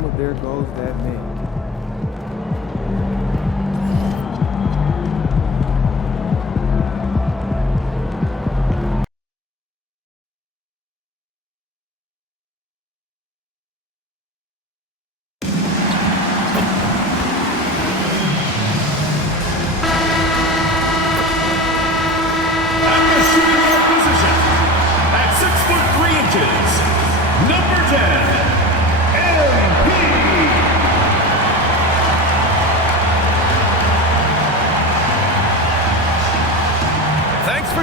Mama, there goes that man.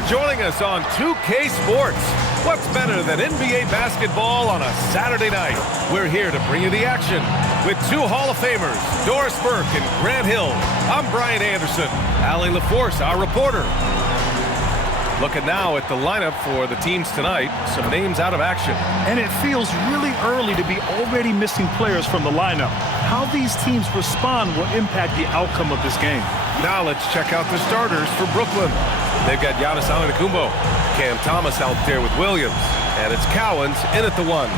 Joining us on 2K Sports. What's better than NBA basketball on a Saturday night? We're here to bring you the action with two Hall of Famers, Doris Burke and Grant Hill. I'm Brian Anderson. Allie LaForce, our reporter. Looking now at the lineup for the teams tonight. Some names out of action. And it feels really early to be already missing players from the lineup. How these teams respond will impact the outcome of this game. Now let's check out the starters for Brooklyn. They've got Giannis Antetokounmpo, Cam Thomas out there with Williams, and it's Cowens in at the 1.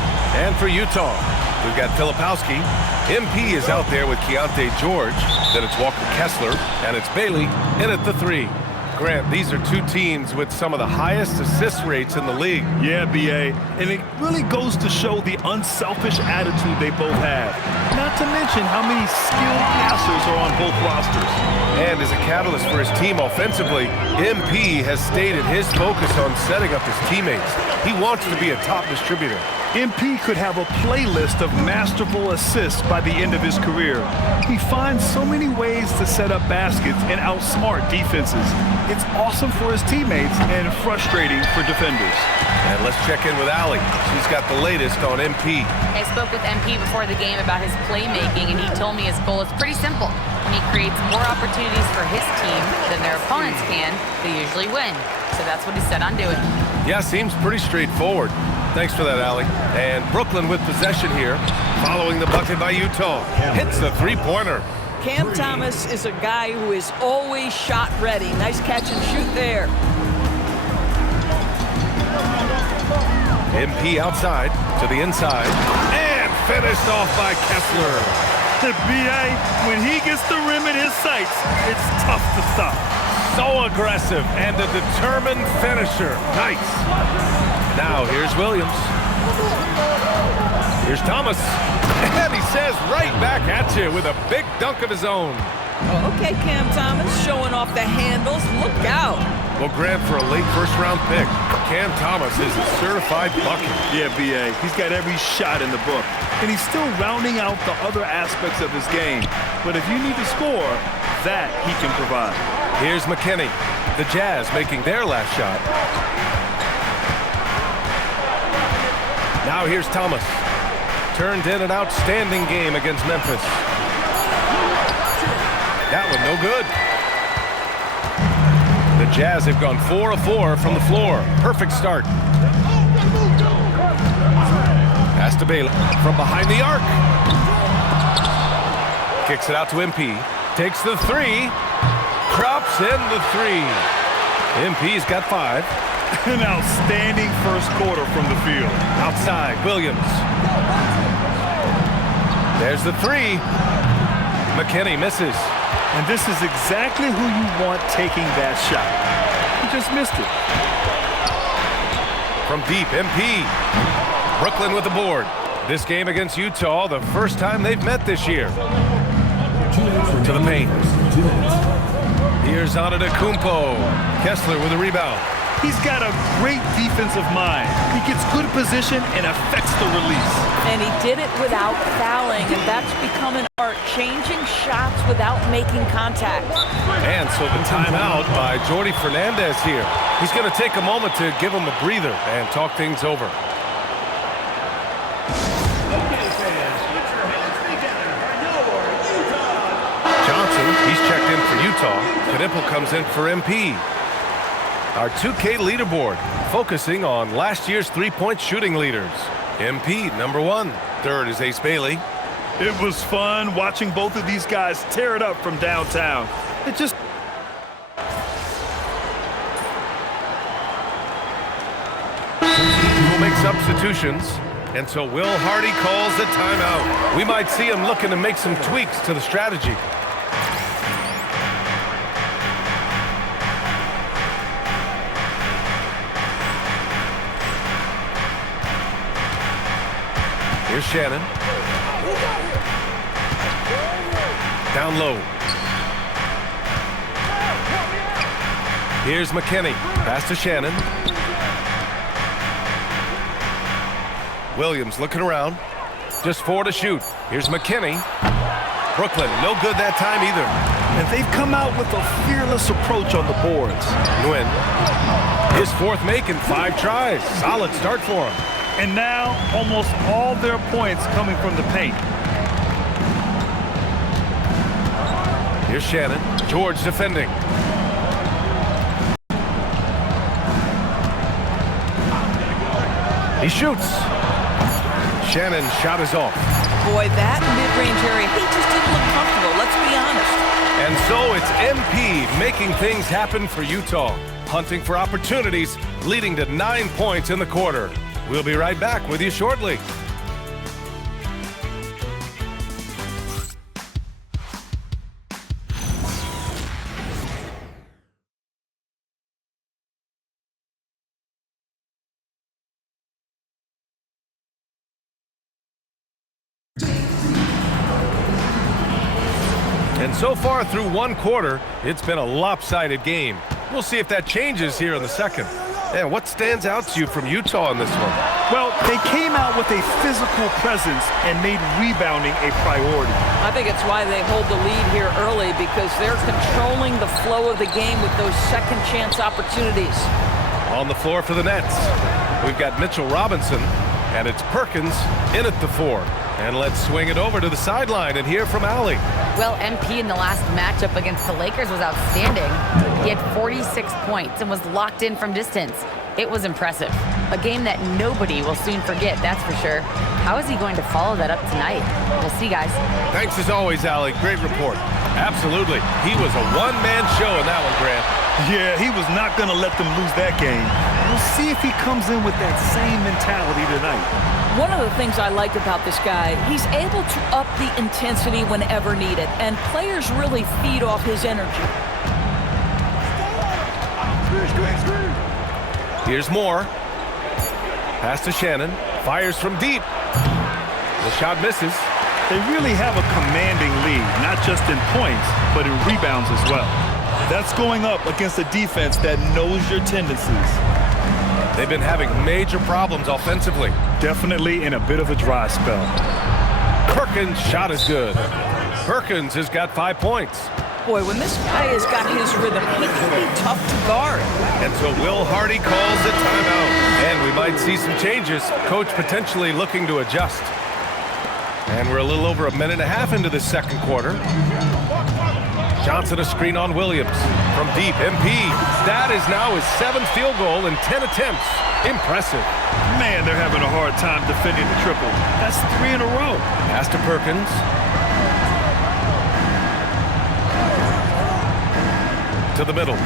And for Utah, we've got Filipowski. MP is out there with Keontae George. Then it's Walker Kessler, and it's Bailey in at the 3. Grant, these are two teams with some of the highest assist rates in the league. Yeah, B.A., and it really goes to show the unselfish attitude they both have. Not to mention how many skilled passers are on both rosters. And as a catalyst for his team offensively, MP has stated his focus on setting up his teammates. He wants to be a top distributor. MP could have a playlist of masterful assists by the end of his career. He finds so many ways to set up baskets and outsmart defenses. It's awesome for his teammates and frustrating for defenders. And let's check in with Allie. She's got the latest on MP. I spoke with MP before the game about his playmaking, and he told me his goal is pretty simple. When he creates more opportunities for his team than their opponents can, they usually win. So that's what he's set on doing. Yeah, seems pretty straightforward. Thanks for that, Allie. And Brooklyn with possession here, following the bucket by Utah. Hits the three-pointer. Cam Thomas is a guy who is always shot ready. Nice catch and shoot there. MP outside to the inside. And finished off by Kessler. The B.A., when he gets the rim in his sights, it's tough to stop. So aggressive and a determined finisher. Nice. Now here's Williams. Here's Thomas. And he says right back at you with a big dunk of his own. Oh, okay, Cam Thomas showing off the handles. Look out. Well, Grant, for a late first-round pick, Cam Thomas is a certified bucket. Yeah, B.A., he's got every shot in the book. And he's still rounding out the other aspects of his game. But if you need to score, that he can provide. Here's McKinney. The Jazz making their last shot. Now here's Thomas. Turned in an outstanding game against Memphis. That one no good. The Jazz have gone 4 of 4 from the floor. Perfect start. Pass to Bailey from behind the arc. Kicks it out to MP. Takes the 3. Drops in the 3. MP's got 5. An outstanding first quarter from the field. Outside, Williams. There's the 3. McKinney misses. And this is exactly who you want taking that shot. He just missed it. From deep, MP. Brooklyn with the board. This game against Utah, the first time they've met this year. To the paint. Here's Antetokounmpo. Kessler with a rebound. He's got a great defensive mind. He gets good position and affects the release. And he did it without fouling, and that's become an art, changing shots without making contact. And so the timeout by Jordi Fernandez here. He's going to take a moment to give him a breather and talk things over. Johnson, he's checked in for Utah. Knipple comes in for MP. Our 2K leaderboard, focusing on last year's three-point shooting leaders. MP, number 1. Third is Ace Bailey. It was fun watching both of these guys tear it up from downtown. It just... We'll make substitutions. And so Will Hardy calls the timeout. We might see him looking to make some tweaks to the strategy. Here's Shannon. Down low. Here's McKinney. Pass to Shannon. Williams looking around. Just 4 to shoot. Here's McKinney. Brooklyn, no good that time either. And they've come out with a fearless approach on the boards. Nguyen. His 4th make in 5 tries. Solid start for him. And now, almost all their points coming from the paint. Here's Shannon. George defending. He shoots. Shannon's shot is off. Boy, that mid-range area, he just didn't look comfortable, let's be honest. And so it's MP making things happen for Utah. Hunting for opportunities, leading to 9 points in the quarter. We'll be right back with you shortly. And so far through 1 quarter, it's been a lopsided game. We'll see if that changes here in the second. And what stands out to you from Utah in this one? Well, they came out with a physical presence and made rebounding a priority. I think it's why they hold the lead here early, because they're controlling the flow of the game with those second chance opportunities. On the floor for the Nets, we've got Mitchell Robinson, and it's Perkins in at the 4. And let's swing it over to the sideline and hear from Allie. Well, MP in the last matchup against the Lakers was outstanding. He had 46 points and was locked in from distance. It was impressive. A game that nobody will soon forget, that's for sure. How is he going to follow that up tonight? We'll see, guys. Thanks as always, Allie. Great report. Absolutely. He was a one-man show in that one, Grant. Yeah, he was not going to let them lose that game. We'll see if he comes in with that same mentality tonight. One of the things I like about this guy, he's able to up the intensity whenever needed, and players really feed off his energy. Here's Moore. Pass to Shannon. Fires from deep. The shot misses. They really have a commanding lead, not just in points, but in rebounds as well. That's going up against a defense that knows your tendencies. They've been having major problems offensively. Definitely in a bit of a dry spell. Perkins' shot is good. Perkins has got 5 points. Boy, when this guy has got his rhythm, he can be tough to guard. And so Will Hardy calls a timeout. And we might see some changes. Coach potentially looking to adjust. And we're a little over a minute and a half into the second quarter. Johnson a screen on Williams. From deep, MP. That is now his 7th field goal in 10 attempts. Impressive. Man, they're having a hard time defending the triple. That's 3 in a row. Pass to Perkins. To the middle.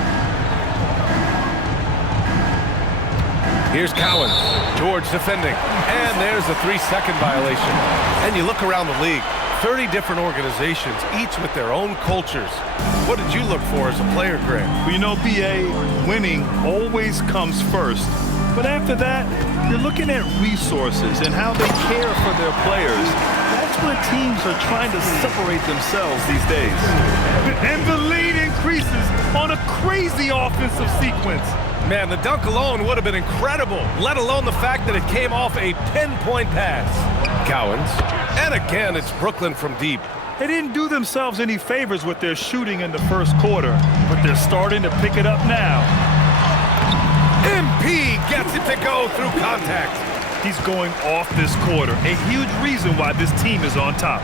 Here's Cowan. George defending. And there's a 3-second violation. And you look around the league. 30 different organizations, each with their own cultures. What did you look for as a player, Grant? Well, you know, BA, winning always comes first. But after that, you're looking at resources and how they care for their players. That's where teams are trying to separate themselves these days. And the lead increases on a crazy offensive sequence. Man, the dunk alone would have been incredible, let alone the fact that it came off a pinpoint pass. Cowens. And again, it's Brooklyn from deep. They didn't do themselves any favors with their shooting in the first quarter, but they're starting to pick it up now. MP gets it to go through contact. He's going off this quarter, a huge reason why this team is on top.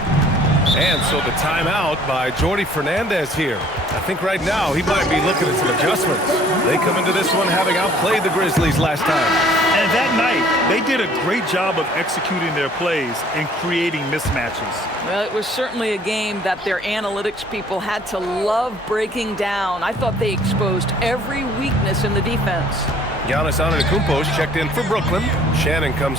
And so the timeout by Jordi Fernandez here. I think right now he might be looking at some adjustments. They come into this one having outplayed the Grizzlies last time. And that night, they did a great job of executing their plays and creating mismatches. Well, it was certainly a game that their analytics people had to love breaking down. I thought they exposed every weakness in the defense. Giannis Antetokounmpo checked in for Brooklyn. Shannon comes in.